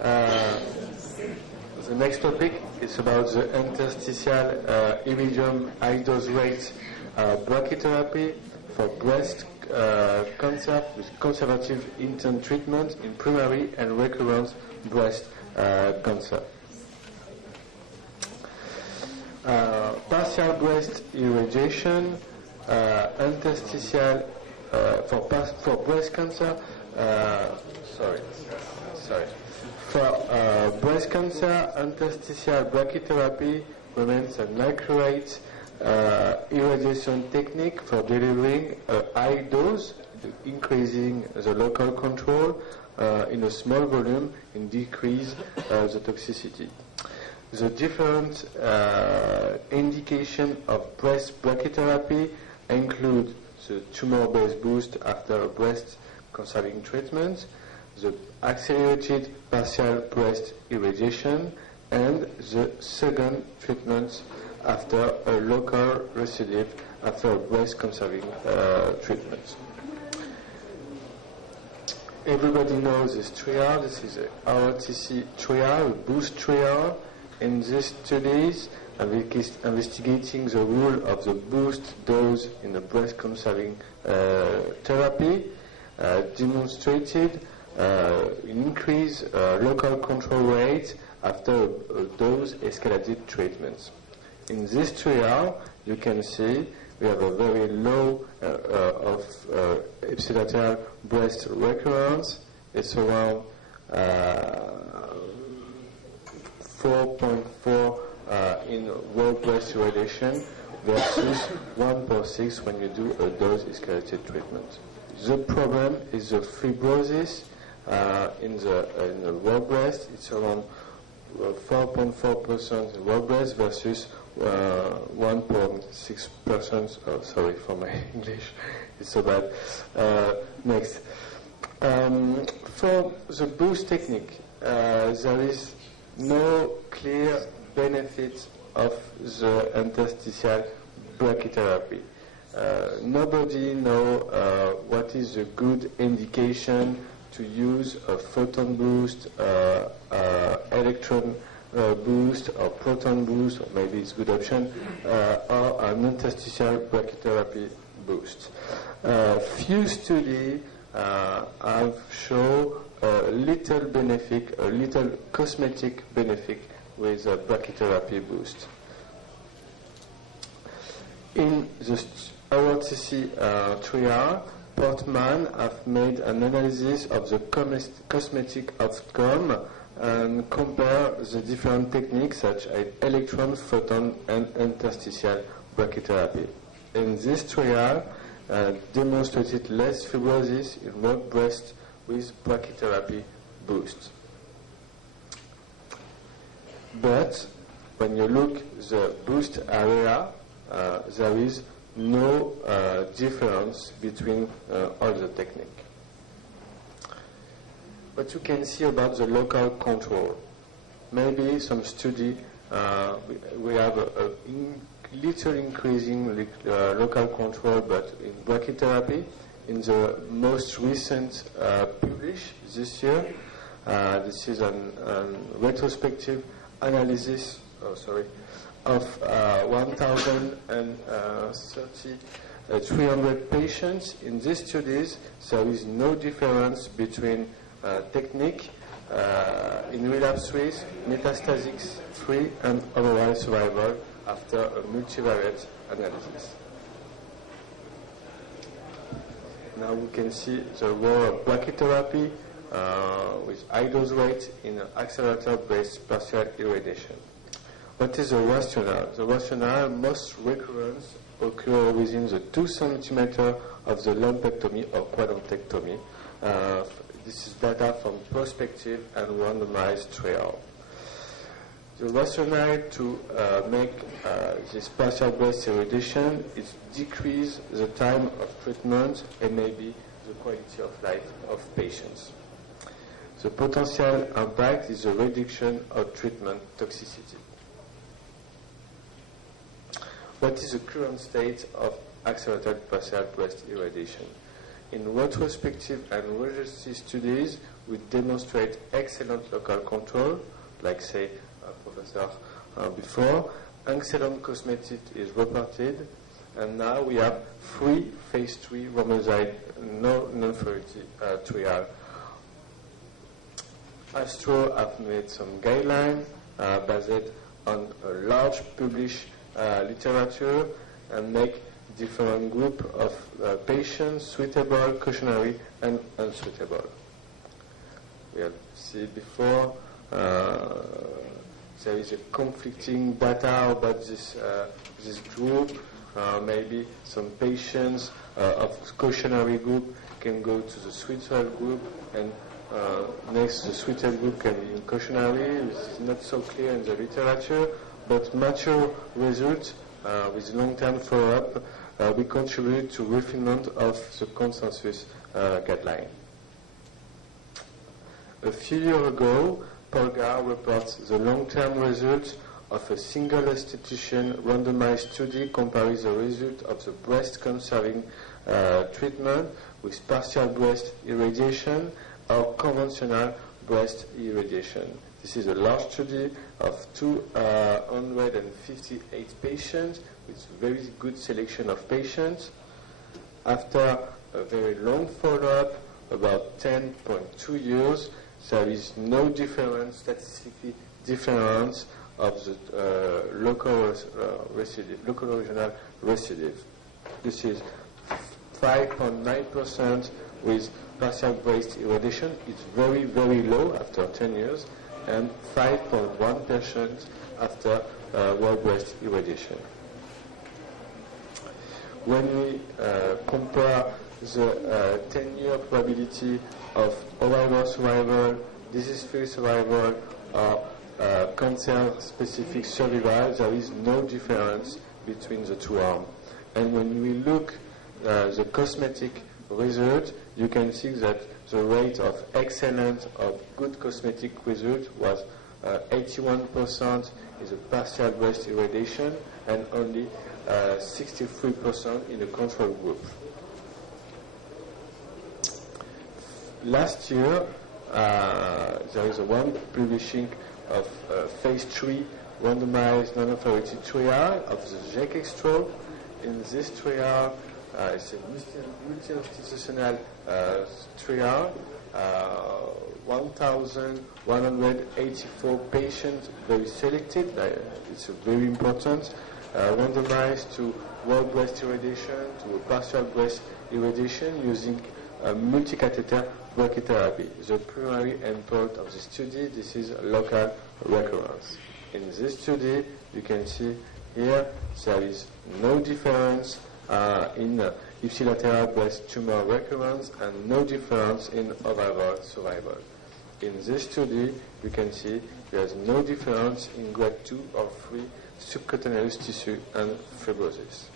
The next topic is about the interstitial iridium high-dose rate brachytherapy for breast cancer with conservative intent treatment in primary and recurrent breast cancer. Partial breast irradiation, interstitial for breast cancer. For breast cancer, interstitial brachytherapy remains an accurate irradiation technique for delivering a high dose, increasing the local control in a small volume and decrease the toxicity. The different indication of breast brachytherapy include the tumor-based boost after a breast-conserving treatment, the accelerated partial breast irradiation, and the second treatment after a local recidive after a breast-conserving treatment. Everybody knows this trial. This is a ROTC trial, a boost trial. In these studies, investigating the role of the boost dose in the breast-conserving therapy, demonstrated increased local control rate after a dose escalated treatments. In this trial, you can see we have a very low of ipsilateral breast recurrence. It's around 4.4 in raw breast irradiation versus 1.6 when you do a dose escalated treatment. The problem is the fibrosis in the raw breast. It's around 4.4% in raw breast versus 1.6%. Oh, sorry for my English, it's so bad. Next. For the boost technique, there is no clear benefit of the interstitial brachytherapy. Nobody knows what is a good indication to use a photon boost, electron boost, or proton boost, or maybe it's a good option, or an interstitial brachytherapy boost. Few studies have shown a little benefit, a little cosmetic benefit with a brachytherapy boost. In the ROTC trial, Portman have made an analysis of the cosmetic outcome and compare the different techniques such as electron, photon, and interstitial brachytherapy. In this trial, demonstrated less fibrosis in raw breast with brachytherapy boost. But when you look the boost area, there is no difference between all the technique. What you can see about the local control, maybe some study we have a little increasing local control, but in brachytherapy, in the most recent published this year, this is a retrospective analysis of 1,300 patients. In these studies, there is no difference between technique in relapse-free, metastasis-free, and overall survival after a multivariate analysis. Now we can see the role of brachytherapy with high dose rate in accelerator-based partial irradiation. What is the rationale? The rationale, most recurrence occur within the 2 centimeters of the lumpectomy or quadrantectomy. This is data from prospective and randomized trial. The rationale to make this partial breast irradiation is decrease the time of treatment and maybe the quality of life of patients. The potential impact is the reduction of treatment toxicity. What is the current state of accelerated partial breast irradiation? In retrospective and registry studies, we demonstrate excellent local control, like say Professor before. Excellent cosmetic is reported, and now we have 3 phase 3 randomized non-inferiority trial. Astro have made some guidelines based on a large published literature and make different group of patients, suitable, cautionary, and unsuitable. We have seen before there is a conflicting data about this group. Maybe some patients of cautionary group can go to the suitable group, and next the suitable group can be in cautionary. This is not so clear in the literature, but mature results with long-term follow-up we contribute to refinement of the consensus guideline. A few years ago, Polgar reports the long-term results of a single institution randomized study comparing the result of the breast-conserving treatment with partial breast irradiation or conventional breast irradiation. This is a large study of 258 patients with very good selection of patients. After a very long follow-up, about 10.2 years, there is no difference, statistically difference of the local regional recidive. This is 5.9% with partial breast irradiation. It's very, very low after 10 years, and 5.1% after whole breast irradiation. When we compare the 10-year probability of overall survival, disease-free survival, or cancer-specific survival, there is no difference between the two arms. And when we look the cosmetic result, you can see that the rate of excellent, of good cosmetic result was 81% is a partial breast irradiation, and only 63% in the control group. Last year, there is one publishing of phase 3 randomized non-inferiority trial of the JEC-Extro. In this trial, it's a multi-institutional trial. 1,184 patients very selected. It's very important. Randomized to whole breast irradiation, to a partial breast irradiation using multi-catheter brachytherapy. The primary endpoint of the study, this is local recurrence. In this study, you can see here there is no difference in ipsilateral breast tumor recurrence and no difference in overall survival. In this study, you can see there is no difference in grade 2 or 3 subcutaneous tissue and fibrosis.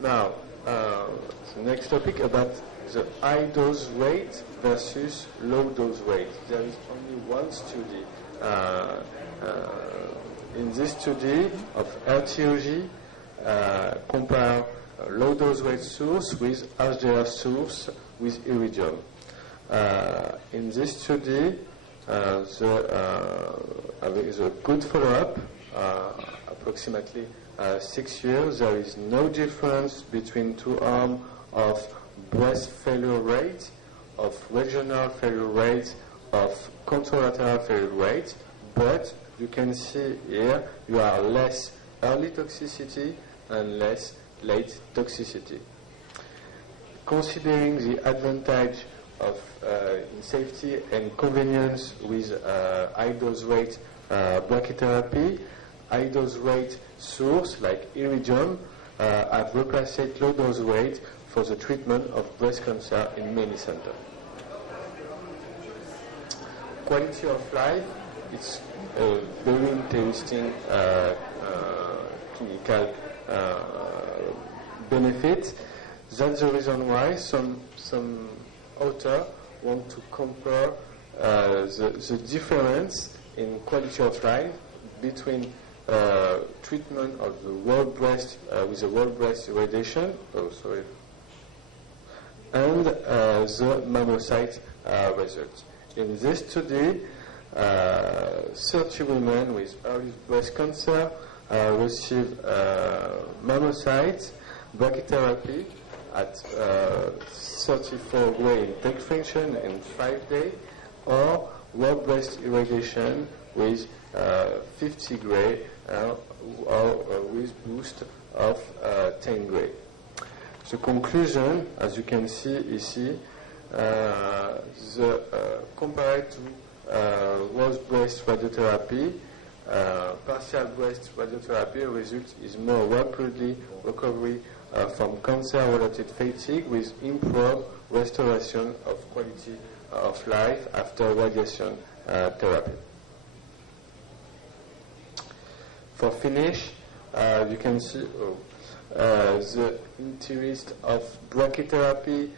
Now, the next topic about the high dose rate versus low dose rate. There is only one study. In this study of RTOG, compare low dose rate source with HDR source with iridium. In this study, there is a good follow-up, approximately 6 years. There is no difference between two arms of breast failure rate, of regional failure rate, of contralateral failure rate, but you can see here you are less early toxicity and less late toxicity. Considering the advantage of in safety and convenience with high dose rate brachytherapy, high dose rate source like iridium have replaced low dose rate for the treatment of breast cancer in many centers. Quality of life, it's a very interesting clinical benefit. That's the reason why some authors want to compare the difference in quality of life between treatment of the whole breast with the whole breast irradiation. And the mammocyte results. In this study, 30 women with early breast cancer received mammocytes brachytherapy at 34 gray intake function in 5 days, or whole breast irradiation with 50 gray or with boost of 10 gray. The conclusion, as you can see ici, compared to whole breast radiotherapy, partial breast radiotherapy result is more rapidly recovery from cancer-related fatigue with improved restoration of quality of life after radiation therapy. For finish, you can see the interest of brachytherapy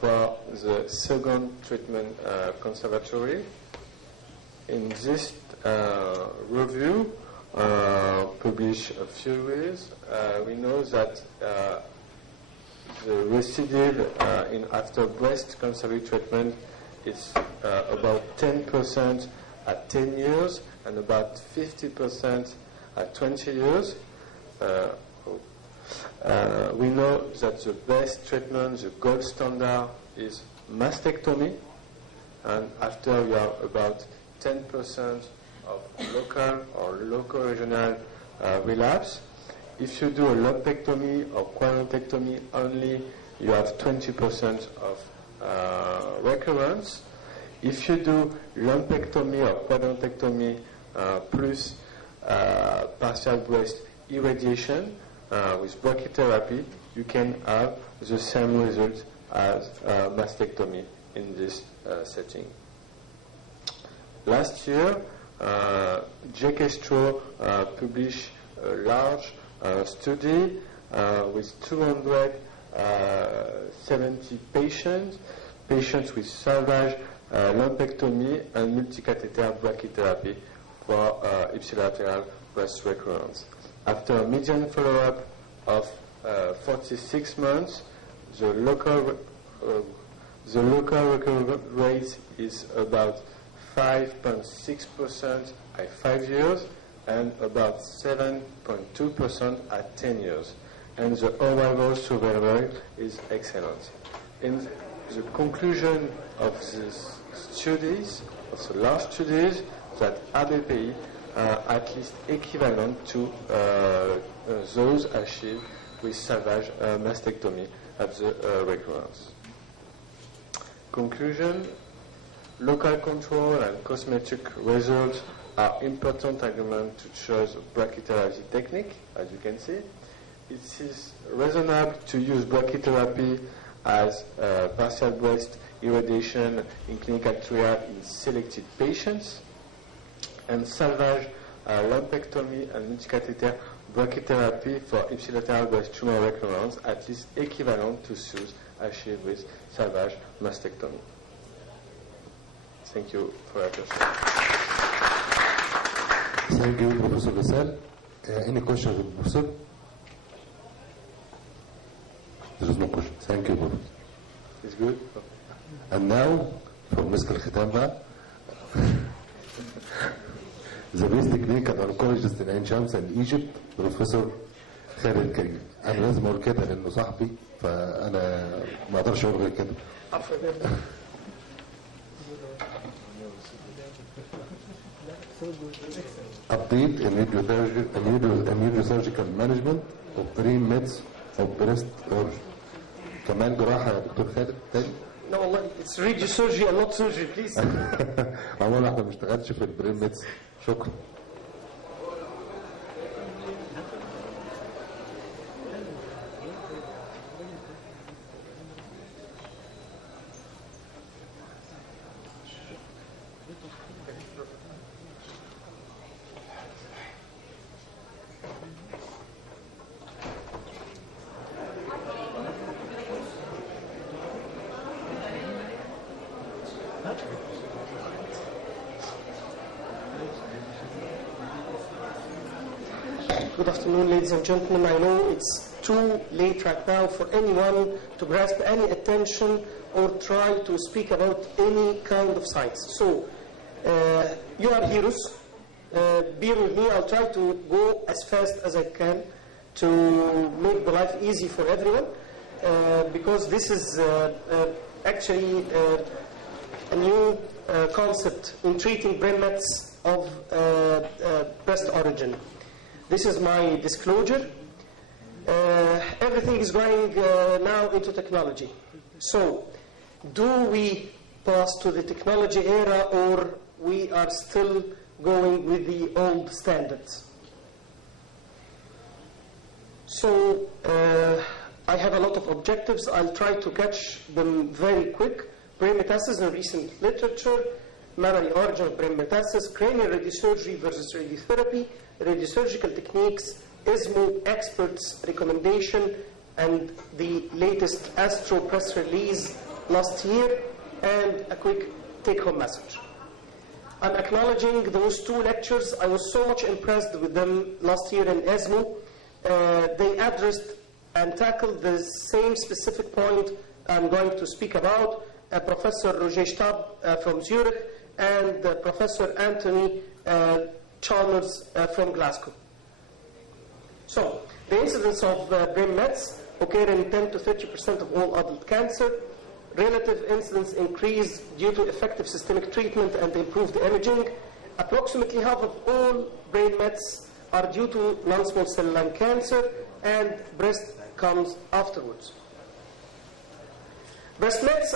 for the second treatment conservatory. In this review, published a few years, we know that the recidive in after breast cancer treatment is about 10% at 10 years and about 50% at 20 years. We know that the best treatment, the gold standard, is mastectomy, and after you have about 10% of local or local-regional relapse. If you do a lumpectomy or quadrantectomy only, you have 20% of recurrence. If you do lumpectomy or quadrantectomy plus partial breast irradiation with brachytherapy, you can have the same result as mastectomy in this setting. Last year, J. Castro published a large study with 270 patients with salvage lumpectomy and multicatheter brachytherapy for ipsilateral breast recurrence. After a median follow-up of 46 months, the local recurrence rate is about 5.6% at 5 years and about 7.2% at 10 years. And the overall survival is excellent. In the conclusion of these studies, of the last studies, that ABPI are at least equivalent to those achieved with salvage mastectomy at the recurrence. Conclusion: local control and cosmetic results are important arguments to choose brachytherapy technique, as you can see. It is reasonable to use brachytherapy as partial breast irradiation in clinical trial in selected patients, and salvage lumpectomy and multicatheter brachytherapy for ipsilateral breast tumor recurrence at least equivalent to those achieved with salvage mastectomy. Thank you for your attention. Thank you, Professor Leysalle. Any questions with Professor? There is no question. Thank you, Professor. It's good. And now, for مسك الختام بقى. The best clinical oncologist in Ain Shams and Egypt, Professor Khaled Karim. أنا لازم أقول كده لأنه صاحبي، فأنا ما أقدرش أقول غير كده. Update immunosurgical management of brain mets of breast or كمان جراحة يا دكتور خالد تاني؟ لا والله it's radiosurgery and not surgery please. عموما احنا ما بنشتغلش في البرين ميدس. شكرا. Good afternoon, ladies and gentlemen. I know it's too late right now for anyone to grasp any attention or try to speak about any kind of science. So, you are heroes. Bear with me. I'll try to go as fast as I can to make the life easy for everyone, because this is actually a new concept in treating brain mets of breast origin. This is my disclosure. Everything is going now into technology. So, do we pass to the technology era, or we are still going with the old standards? So, I have a lot of objectives. I'll try to catch them very quick. Brain metastasis in recent literature, mammary origin of brain metastasis, cranial radiosurgery versus radiotherapy, radiosurgical techniques, ESMO experts' recommendation, and the latest Astro press release last year, and a quick take-home message. I'm acknowledging those two lectures. I was so much impressed with them last year in ESMO. They addressed and tackled the same specific point I'm going to speak about. Professor Roger Stab from Zurich and Professor Anthony Chalmers from Glasgow. So, the incidence of brain mets occur in 10 to 30% of all adult cancer. Relative incidence increase due to effective systemic treatment and improved imaging. Approximately half of all brain mets are due to non-small cell lung cancer, and breast comes afterwards. Breast mets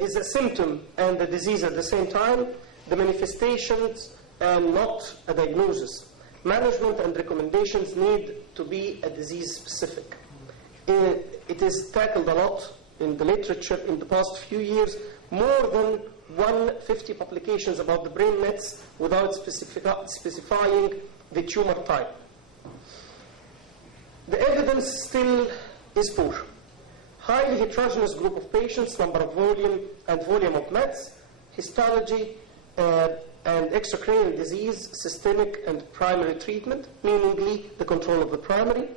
is a symptom and a disease at the same time. The manifestations and not a diagnosis. Management and recommendations need to be a disease specific. It is tackled a lot in the literature in the past few years, more than 150 publications about the brain mets without specifying the tumor type. The evidence still is poor. Highly heterogeneous group of patients, number of volume and volume of mets, histology and extracranial disease, systemic and primary treatment, meaning the control of the primary,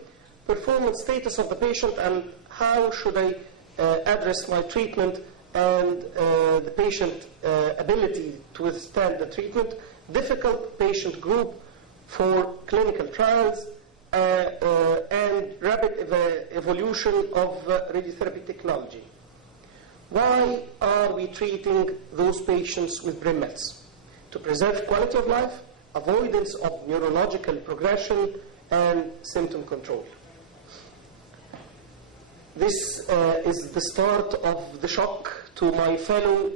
performance status of the patient, and how should I address my treatment, and the patient ability to withstand the treatment, difficult patient group for clinical trials, and rapid evolution of radiotherapy technology. Why are we treating those patients with brain mets? To preserve quality of life, avoidance of neurological progression, and symptom control. This is the start of the shock to my fellow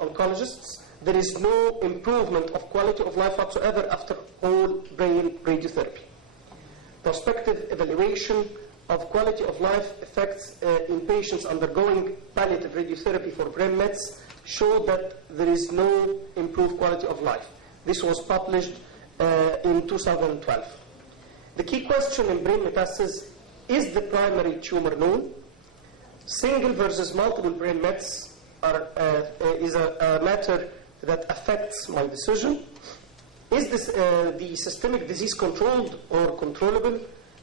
oncologists. There is no improvement of quality of life whatsoever after all brain radiotherapy. Prospective evaluation of quality of life effects in patients undergoing palliative radiotherapy for brain mets show that there is no improved quality of life. This was published in 2012. The key question in brain metastasis is the primary tumor known? Single versus multiple brain mets is a matter that affects my decision. Is this, the systemic disease controlled or controllable?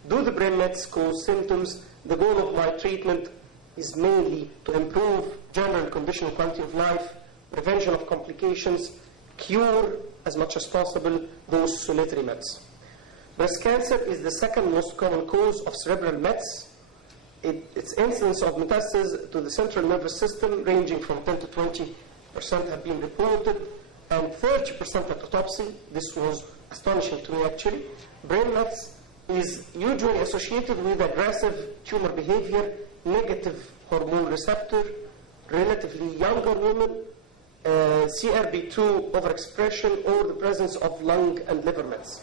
Do the brain mets cause symptoms? The goal of my treatment is mainly to improve general condition and quality of life, prevention of complications, cure as much as possible those solitary mets. Breast cancer is the second most common cause of cerebral mets. Its incidence of metastasis to the central nervous system ranging from 10 to 20% have been reported, and 30% at autopsy. This was astonishing to me actually. Brain mets is usually associated with aggressive tumor behavior, negative hormone receptor, relatively younger women, CRB2 overexpression, or the presence of lung and liver mets.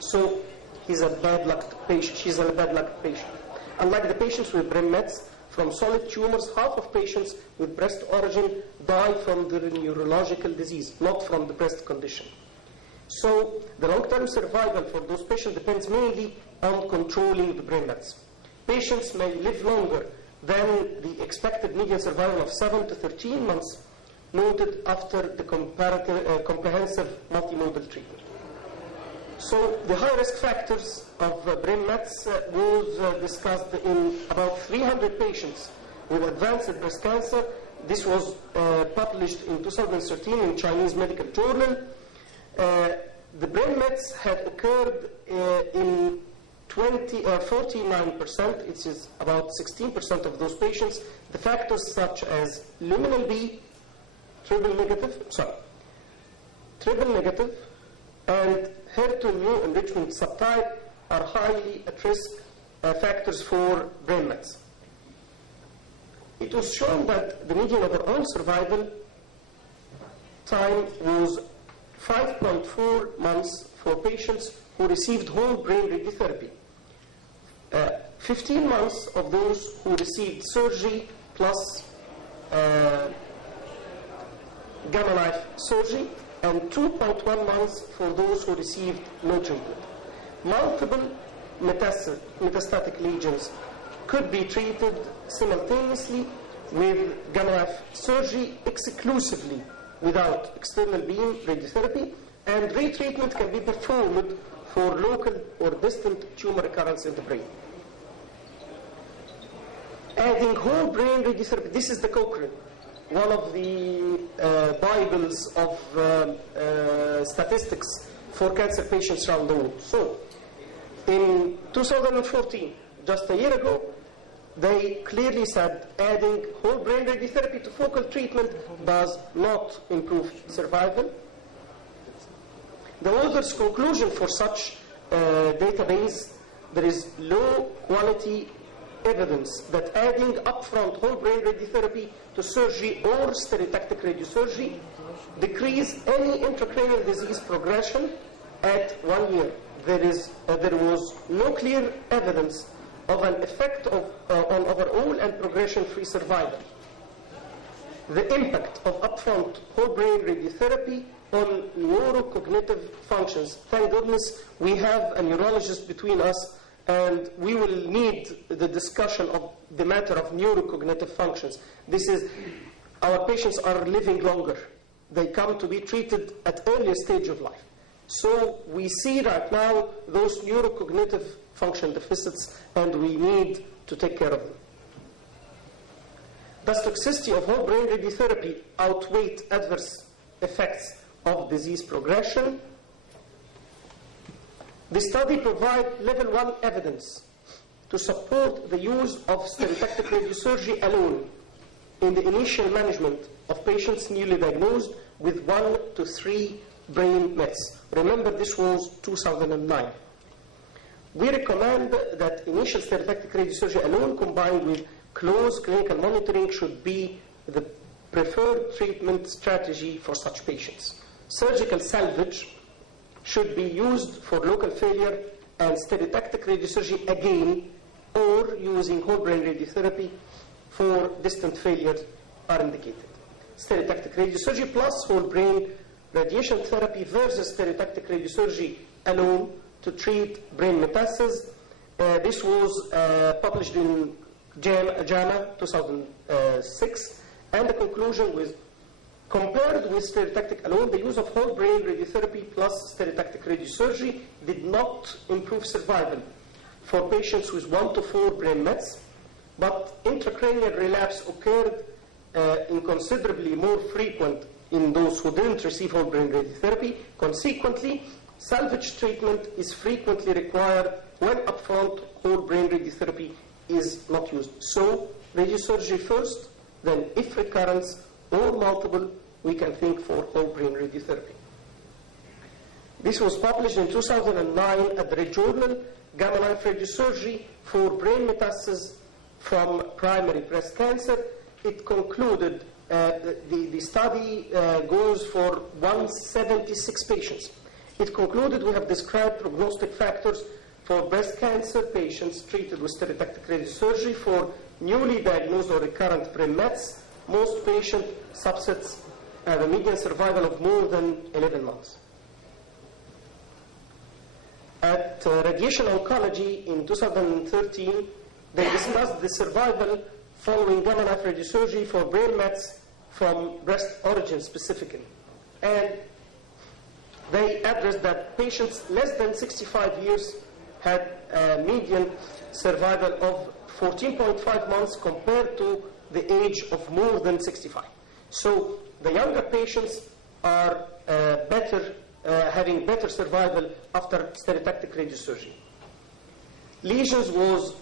So he's a bad luck patient. She's a bad luck patient. Unlike the patients with brain mets, from solid tumors, half of patients with breast origin die from the neurological disease, not from the breast condition. So the long-term survival for those patients depends mainly on controlling the brain mets. Patients may live longer than the expected median survival of 7 to 13 months noted after the comprehensive multimodal treatment. So the high-risk factors of brain mets was discussed in about 300 patients with advanced breast cancer. This was published in 2013 in Chinese Medical Journal. The brain mets had occurred in 49%, it is about 16% of those patients. The factors such as luminal B, triple negative, and HER2 enrichment subtype are highly at risk factors for brain mets. It was shown that the median overall survival time was 5.4 months for patients who received whole brain radiotherapy. 15 months of those who received surgery plus gamma knife surgery, and 2.1 months for those who received no treatment. Multiple metastatic lesions could be treated simultaneously with gamma knife surgery exclusively without external beam radiotherapy, and retreatment can be performed for local or distant tumor recurrence in the brain. Adding whole brain radiotherapy, this is the Cochrane, one of the Bibles of statistics for cancer patients around the world. So, in 2014, just a year ago, they clearly said adding whole brain radiotherapy to focal treatment does not improve survival. The author's conclusion for such database, there is low quality evidence that adding upfront whole brain radiotherapy to surgery or stereotactic radiosurgery decrease any intracranial disease progression at 1 year. There was no clear evidence of an effect on overall and progression-free survival. The impact of upfront whole brain radiotherapy on neurocognitive functions. Thank goodness we have a neurologist between us, and we will need the discussion of the matter of neurocognitive functions. Our patients are living longer. They come to be treated at earlier stage of life. So we see right now those neurocognitive function deficits, and we need to take care of them. Does toxicity of whole brain radiotherapy outweigh adverse effects of disease progression? The study provides level 1 evidence to support the use of stereotactic radiosurgery alone in the initial management of patients newly diagnosed with 1 to 3 brain mets. Remember, this was 2009. We recommend that initial stereotactic radiosurgery alone combined with close clinical monitoring should be the preferred treatment strategy for such patients. Surgical salvage should be used for local failure, and stereotactic radiosurgery again, or using whole brain radiotherapy for distant failure are indicated. Stereotactic radiosurgery plus whole brain radiation therapy versus stereotactic radiosurgery alone to treat brain metastases. This was published in JAMA 2006, and the conclusion was, compared with stereotactic alone, the use of whole brain radiotherapy plus stereotactic radiosurgery did not improve survival for patients with 1 to 4 brain mets, but intracranial relapse occurred in considerably more frequent in those who didn't receive whole brain radiotherapy. Consequently, salvage treatment is frequently required when upfront whole brain radiotherapy is not used. So, radiosurgery first, then if recurrence or multiple, we can think for whole brain radiotherapy. This was published in 2009 at the Red Journal, Gamma Knife Radiosurgery for Brain Metastases from Primary Breast Cancer. It concluded, the study goes for 176 patients. It concluded we have described prognostic factors for breast cancer patients treated with stereotactic radiosurgery for newly diagnosed or recurrent brain mets. Most patient subsets have a median survival of more than 11 months. At Radiation Oncology in 2013, they discussed the survival following gamma knife radiosurgery for brain mets from breast origin specifically. And they addressed that patients less than 65 years had a median survival of 14.5 months compared to the age of more than 65. So the younger patients are having better survival after stereotactic radiosurgery. Lesions was,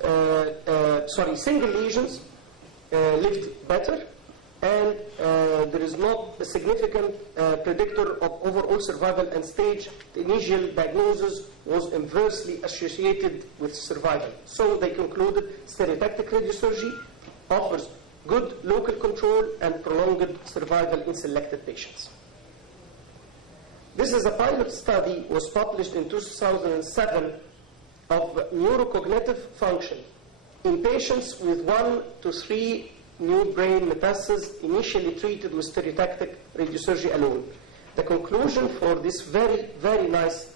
single lesions lived better, and there is not a significant predictor of overall survival and stage. The initial diagnosis was inversely associated with survival. So they concluded stereotactic radiosurgery offers good local control and prolonged survival in selected patients. This is a pilot study was published in 2007 of neurocognitive function in patients with 1 to 3 new brain metastases initially treated with stereotactic radiosurgery alone. The conclusion for this very, very nice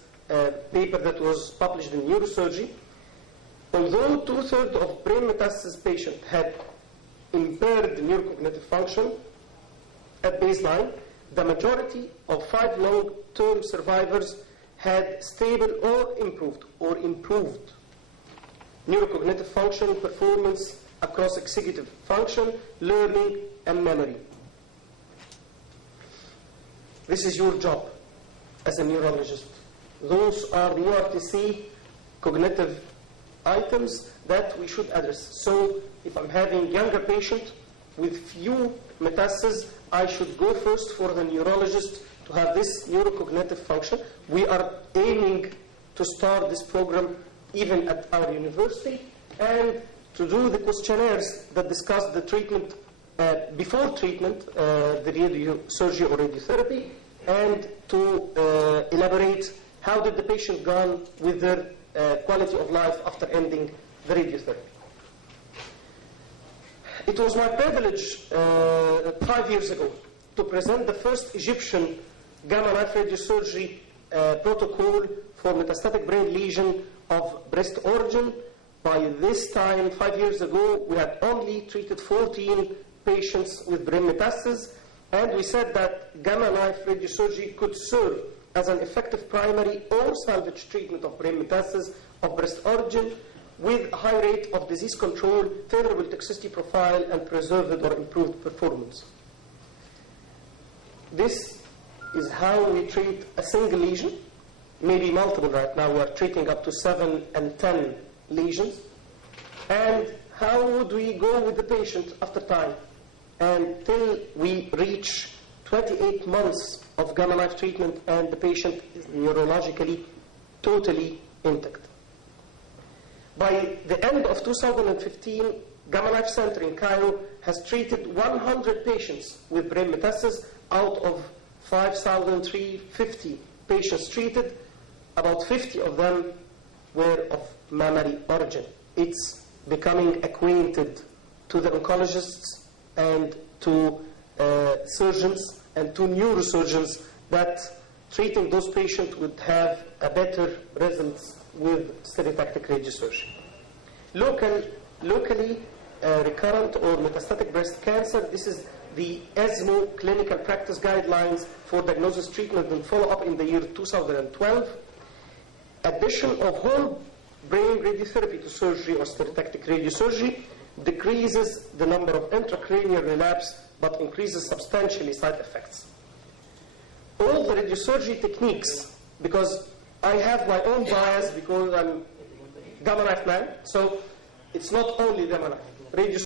paper that was published in Neurosurgery, although 2/3 of brain metastasis patients had impaired neurocognitive function at baseline, the majority of 5 long-term survivors had stable or improved neurocognitive function performance across executive function, learning, and memory. This is your job as a neurologist. Those are the URTC cognitive items that we should address. So if I'm having younger patient with few metastases, I should go first for the neurologist to have this neurocognitive function. We are aiming to start this program even at our university, and to do the questionnaires that discuss the treatment, before treatment, the radiosurgery or radiotherapy, and to elaborate how did the patient gone with their quality of life after ending the radiotherapy. It was my privilege 5 years ago to present the first Egyptian gamma knife radiosurgery protocol for metastatic brain lesion of breast origin. By this time, 5 years ago, we had only treated 14 patients with brain metastasis, and we said that gamma knife radiosurgery could serve as an effective primary or salvage treatment of brain metastasis of breast origin with a high rate of disease control, favorable toxicity profile, and preserved or improved performance. This is how we treat a single lesion, maybe multiple right now. We are treating up to 7 and 10 lesions. And how would we go with the patient after time until we reach 28 months of gamma knife treatment and the patient is neurologically totally intact. By the end of 2015, Gamma Knife Center in Cairo has treated 100 patients with brain metastasis out of 5,350 patients treated. About 50 of them were of mammary origin. It's becoming acquainted to the oncologists and to surgeons and to neurosurgeons that treating those patients would have a better results with stereotactic radiosurgery. Locally recurrent or metastatic breast cancer, this is the ESMO clinical practice guidelines for diagnosis, treatment, and follow-up in the year 2012. Addition of whole brain radiotherapy to surgery or stereotactic radiosurgery decreases the number of intracranial relapse but increases substantially side effects. All the radiosurgery techniques, because I have my own bias because I'm gamma knife man, so it's not only gamma knife.